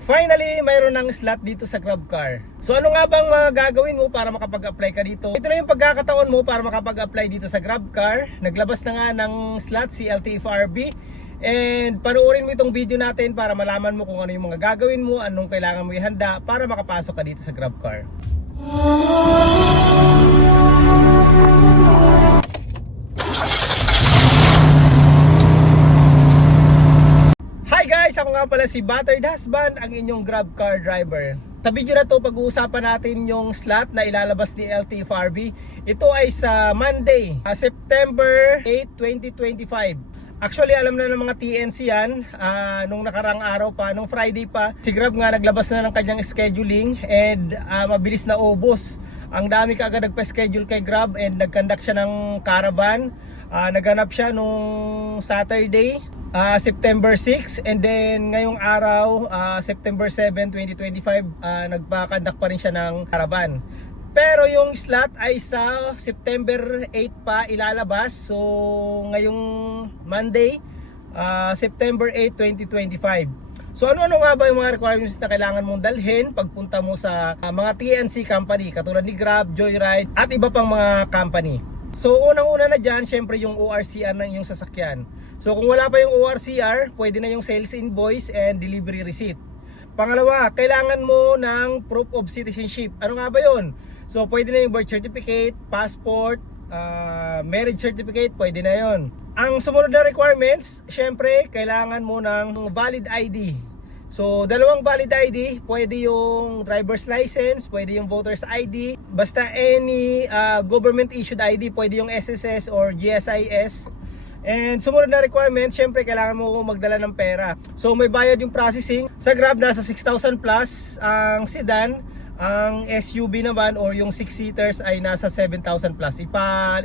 Finally, mayroon ng slot dito sa GrabCar. So ano nga bang mga gagawin mo para makapag-apply ka dito? Ito na yung pagkakataon mo para makapag-apply dito sa GrabCar. Naglabas na nga ng slot si LTFRB. And panoorin mo itong video natin para malaman mo kung ano yung mga gagawin mo, anong kailangan mo ihanda para makapasok ka dito sa GrabCar. Hi nga pala si Battered Husband, ang inyong grab car driver. Sa video na to, pag-uusapan natin yung slot na ilalabas ni LT Farby. Ito ay sa Monday, ah, September 8, 2025. Actually, alam na ng mga TNC yan, ah, nung nakarang araw pa, nung Friday pa, si Grab nga naglabas na ng kanyang scheduling and ah, mabilis na ubos. Ang dami ka agad nagpa-schedule kay Grab and nag-conduct siya ng caravan. Ah, naghanap siya nung Saturday, ah, September 6 and then ngayong araw, ah, September 7, 2025, ah, nagpa-conduct pa rin siya ng caravan. Pero yung slot ay sa September 8 pa ilalabas. So ngayong Monday, ah, September 8, 2025. So ano-ano nga ba yung mga requirements na kailangan mong dalhin pagpunta mo sa ah, mga TNC company katulad ni Grab, Joyride at iba pang mga company. So unang-una na dyan, syempre yung ORCR ng iyong sasakyan. So kung wala pa yung ORCR, pwede na yung sales invoice and delivery receipt. Pangalawa, kailangan mo ng proof of citizenship. Ano nga ba yun? So pwede na yung birth certificate, passport, ah, marriage certificate, pwede na yon. Ang sumunod na requirements, syempre, kailangan mo ng valid ID. So, dalawang valid ID, pwede yung driver's license, pwede yung voter's ID, basta any ah, government issued ID, pwede yung SSS or GSIS. And sumunod na requirement, syempre kailangan mo magdala ng pera. So may bayad yung processing. Sa Grab nasa 6,000 plus ang sedan, ang SUV naman or yung 6 seaters ay nasa 7,000 plus. Ipa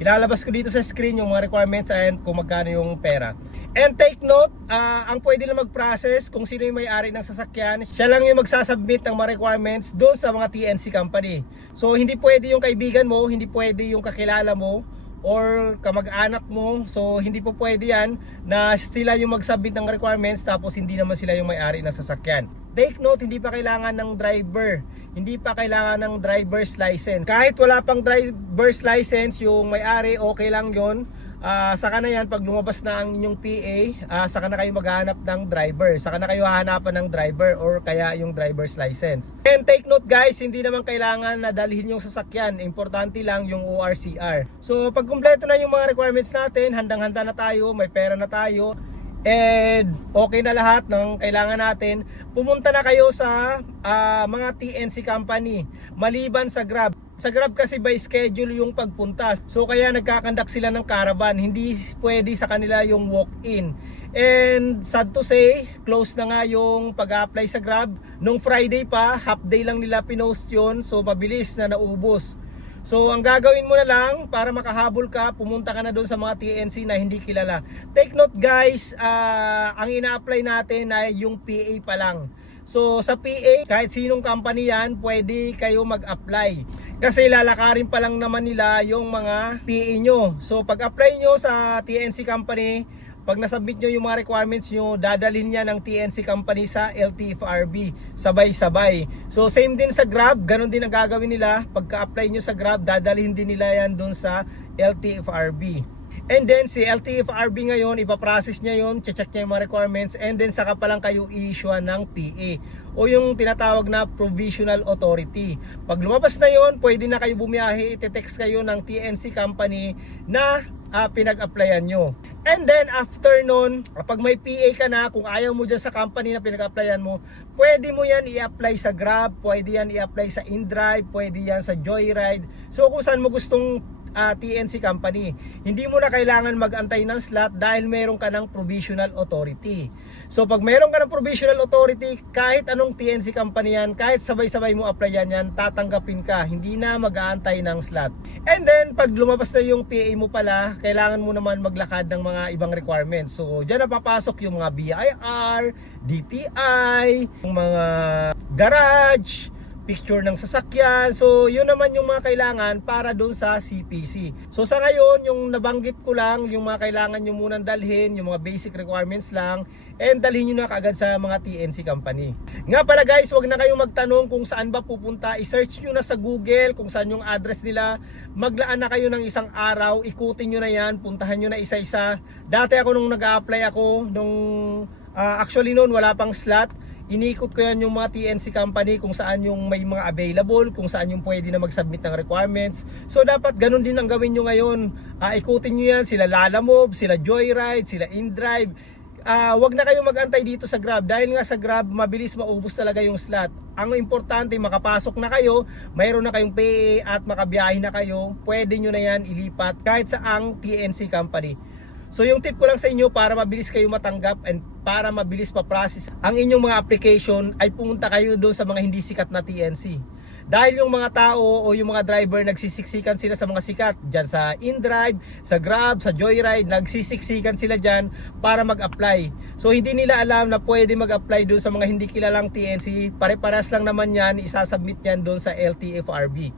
ilalabas ko dito sa screen yung mga requirements and kung magkano yung pera. And take note, ah, ang pwede lang mag-process kung sino yung may-ari ng sasakyan, siya lang yung magsasubmit ng mga requirements doon sa mga TNC company. So hindi pwede yung kaibigan mo, hindi pwede yung kakilala mo, or kamag-anak mo. So hindi po pwede yan na sila yung mag-submit ng requirements tapos hindi naman sila yung may-ari ng sasakyan. Take note, hindi pa kailangan ng driver. Hindi pa kailangan ng driver's license. Kahit wala pang driver's license, yung may-ari, okay lang yon. Ah, saka na yan pag lumabas na ang inyong PA, ah, saka na kayo maghahanap ng driver. Saka na kayo hahanapan ng driver or kaya yung driver's license. And take note guys, hindi naman kailangan na dalhin yung sasakyan. Importante lang yung ORCR. So pag kumpleto na yung mga requirements natin, handang-handa na tayo, may pera na tayo, and okay na lahat ng kailangan natin, pumunta na kayo sa ah, mga TNC company maliban sa Grab. Sa Grab kasi by schedule yung pagpunta. So kaya nagkakandak sila ng caravan. Hindi pwede sa kanila yung walk-in. And sad to say, close na nga yung pag-apply sa Grab. Nung Friday pa, half day lang nila pinost yun. So mabilis na naubos. So ang gagawin mo na lang para makahabol ka, pumunta ka na doon sa mga TNC na hindi kilala. Take note guys, ah, ang ina-apply natin ay yung PA pa lang. So sa PA, kahit sinong company yan, pwede kayo mag-apply. Kasi lalakarin pa lang naman nila yung mga PA nyo. So pag-apply nyo sa TNC company, pag nasubmit nyo yung mga requirements nyo, dadalhin niya ng TNC company sa LTFRB. Sabay-sabay. So same din sa Grab, ganun din ang gagawin nila. Pagka-apply nyo sa Grab, dadalhin din nila yan dun sa LTFRB. And then si LTFRB ngayon, ipaprocess niya yon, check niya yung mga requirements and then saka pa lang kayo i-issue ng PA o yung tinatawag na provisional authority. Pag lumabas na yon, pwede na kayo bumiyahe, ite-text kayo ng TNC company na ah, pinag-applyan nyo. And then after nun, kapag may PA ka na, kung ayaw mo dyan sa company na pinag-applyan mo, pwede mo yan i-apply sa Grab, pwede yan i-apply sa InDrive, pwede yan sa Joyride. So kung saan mo gustong ah, TNC company. Hindi mo na kailangan mag-antay ng slot dahil meron ka ng provisional authority. So pag meron ka ng provisional authority, kahit anong TNC company yan, kahit sabay-sabay mo apply yan, tatanggapin ka. Hindi na mag-aantay ng slot. And then pag lumabas na yung PA mo pala, kailangan mo naman maglakad ng mga ibang requirements. So dyan na papasok yung mga BIR, DTI, yung mga garage, picture ng sasakyan. So, yun naman yung mga kailangan para doon sa CPC. So, sa ngayon, yung nabanggit ko lang, yung mga kailangan nyo munang dalhin, yung mga basic requirements lang, and dalhin nyo na kaagad sa mga TNC company. Nga pala guys, wag na kayong magtanong kung saan ba pupunta. I-search nyo na sa Google kung saan yung address nila. Maglaan na kayo ng isang araw, ikutin nyo na yan, puntahan nyo na isa-isa. Dati ako nung nag-a-apply ako, nung ah, actually noon wala pang slot, Inikot ko yan yung mga TNC company kung saan yung may mga available, kung saan yung pwede na mag-submit ng requirements. So dapat ganun din ang gawin nyo ngayon. Ah, ikutin nyo yan, sila Lalamove, sila Joyride, sila InDrive. Ah, wag na kayong magantay dito sa Grab dahil nga sa Grab mabilis maubos talaga yung slot. Ang importante makapasok na kayo, mayroon na kayong PA at makabiyahe na kayo, pwede nyo na yan ilipat kahit sa ang TNC company. So yung tip ko lang sa inyo para mabilis kayo matanggap and para mabilis pa-process ang inyong mga application ay pumunta kayo doon sa mga hindi sikat na TNC. Dahil yung mga tao o yung mga driver nagsisiksikan sila sa mga sikat dyan sa InDrive, sa Grab, sa Joyride, nagsisiksikan sila dyan para mag-apply. So hindi nila alam na pwede mag-apply doon sa mga hindi kilalang TNC. Pare-paras lang naman yan, isasubmit yan doon sa LTFRB.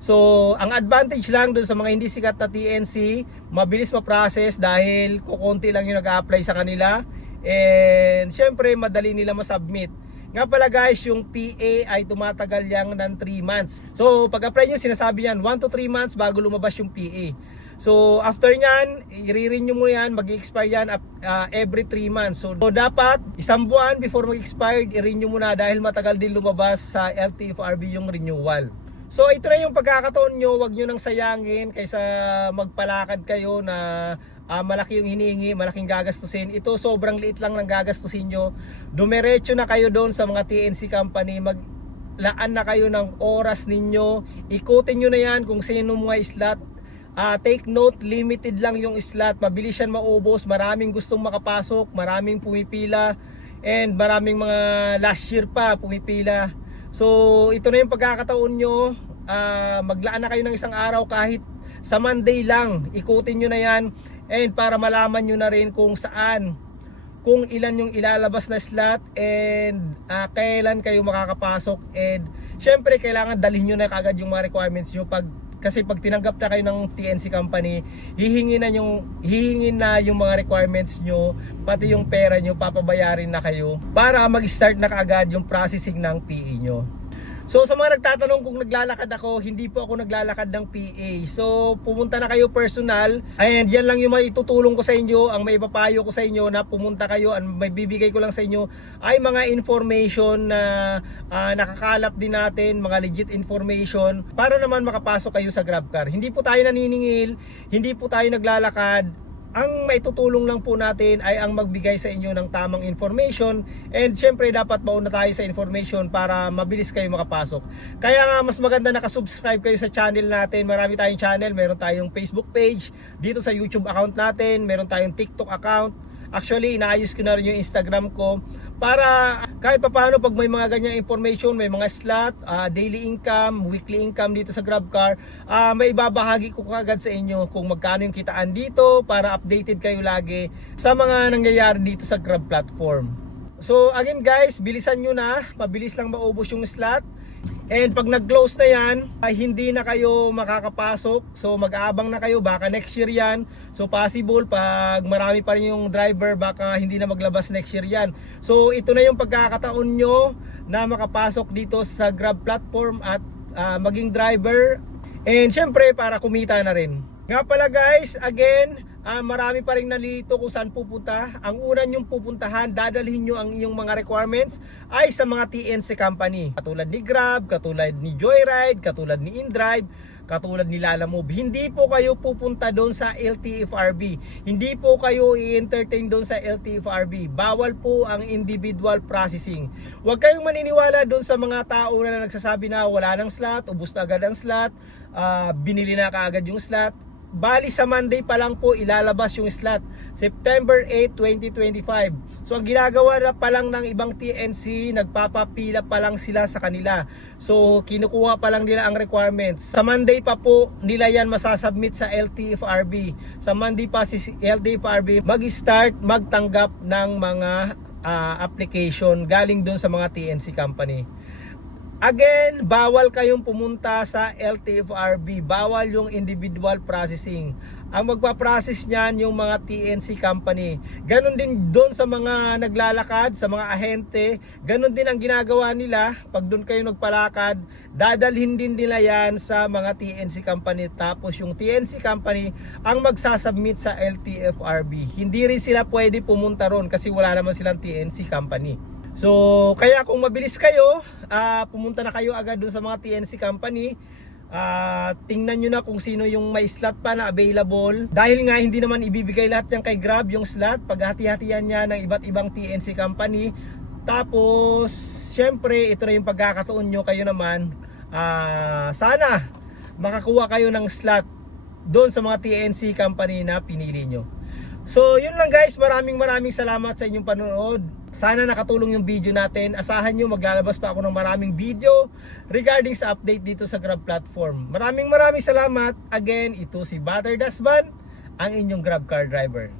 So, ang advantage lang dun sa mga hindi sikat na TNC, mabilis ma-process dahil kukunti lang yung nag-apply sa kanila. And syempre, madali nila ma-submit. Nga pala guys, yung PA ay tumatagal yang ng 3 months. So, pag-apply nyo, sinasabi yan, 1 to 3 months bago lumabas yung PA. So, after nyan, i-renew mo yan, mag-expire yan uh, every 3 months. So, dapat, isang buwan before mag-expire, i-renew mo na dahil matagal din lumabas sa LTFRB yung renewal. So ito na yung pagkakataon nyo, wag nyo nang sayangin kaysa magpalakad kayo na ah, malaki yung hinihingi, malaking gagastusin. Ito sobrang liit lang ng gagastusin nyo. Dumiretso na kayo doon sa mga TNC company, mag laan na kayo ng oras ninyo. Ikutin nyo na yan kung sino mga slot. Ah, take note, limited lang yung slot. Mabilis yan maubos. Maraming gustong makapasok, maraming pumipila. And maraming mga last year pa pumipila. So, ito na yung pagkakataon nyo. Ah, maglaan na kayo ng isang araw kahit sa Monday lang. Ikutin nyo na yan. And para malaman nyo na rin kung saan kung ilan yung ilalabas na slot and ah, kailan kayo makakapasok and syempre kailangan dalhin nyo na kagad yung mga requirements nyo pag kasi pag tinanggap na kayo ng TNC company, hihingin na yung hihingin na yung mga requirements nyo, pati yung pera nyo papabayarin na kayo para mag-start na kaagad yung processing ng PE nyo. So sa mga nagtatanong kung naglalakad ako, hindi po ako naglalakad ng PA. So pumunta na kayo personal. And yan lang yung maitutulong ko sa inyo, ang may ipapayo ko sa inyo na pumunta kayo, ang may bibigay ko lang sa inyo ay mga information na ah, nakakalap din natin, mga legit information para naman makapasok kayo sa GrabCar. Hindi po tayo naniningil, hindi po tayo naglalakad ang maitutulong lang po natin ay ang magbigay sa inyo ng tamang information and syempre dapat mauna tayo sa information para mabilis kayo makapasok. Kaya nga mas maganda nakasubscribe kayo sa channel natin. Marami tayong channel, meron tayong Facebook page, dito sa YouTube account natin, meron tayong TikTok account. Actually, inaayos ko na rin yung Instagram ko para kahit papaano pag may mga ganyang information, may mga slot, ah, daily income, weekly income dito sa GrabCar, ah, may ibabahagi ko kagad sa inyo kung magkano yung kitaan dito para updated kayo lagi sa mga nangyayari dito sa Grab platform. So again guys, bilisan nyo na, mabilis lang maubos yung slot. And pag nag-close na yan, ay hindi na kayo makakapasok. So mag-aabang na kayo, baka next year yan. So possible pag marami pa rin yung driver, baka hindi na maglabas next year yan. So ito na yung pagkakataon nyo na makapasok dito sa Grab platform at ah, maging driver. And syempre para kumita na rin. Nga pala guys, again, ah, marami pa rin nalilito kung saan pupunta. Ang una nyong pupuntahan, dadalhin nyo ang iyong mga requirements ay sa mga TNC company. Katulad ni Grab, katulad ni Joyride, katulad ni InDrive, katulad ni Lalamove. Hindi po kayo pupunta doon sa LTFRB. Hindi po kayo i-entertain doon sa LTFRB. Bawal po ang individual processing. Huwag kayong maniniwala doon sa mga tao na nagsasabi na wala ng slot, ubus na agad ang slot, ah, binili na kaagad yung slot. Bali sa Monday pa lang po ilalabas yung slot. September 8, 2025. So ang ginagawa na pa lang ng ibang TNC, nagpapapila pa lang sila sa kanila. So kinukuha pa lang nila ang requirements. Sa Monday pa po nila yan masasubmit sa LTFRB. Sa Monday pa si LTFRB mag-start magtanggap ng mga ah, application galing doon sa mga TNC company. Again, bawal kayong pumunta sa LTFRB. Bawal yung individual processing. Ang magpa-process niyan yung mga TNC company. Ganon din doon sa mga naglalakad, sa mga ahente. Ganon din ang ginagawa nila. Pag doon kayo nagpalakad, dadalhin din nila yan sa mga TNC company. Tapos yung TNC company ang magsasubmit sa LTFRB. Hindi rin sila pwede pumunta ron kasi wala naman silang TNC company. So, kaya kung mabilis kayo, ah, pumunta na kayo agad doon sa mga TNC company. Ah, tingnan nyo na kung sino yung may slot pa na available. Dahil nga hindi naman ibibigay lahat yan kay Grab yung slot. Paghati-hatian niya ng iba't ibang TNC company. Tapos, syempre, ito na yung pagkakataon nyo kayo naman. Ah, sana makakuha kayo ng slot doon sa mga TNC company na pinili nyo. So, yun lang guys. Maraming maraming salamat sa inyong panonood. Sana nakatulong yung video natin. Asahan nyo, maglalabas pa ako ng maraming video regarding sa update dito sa Grab platform. Maraming maraming salamat. Again, ito si Butter Dasban, ang inyong Grab car driver.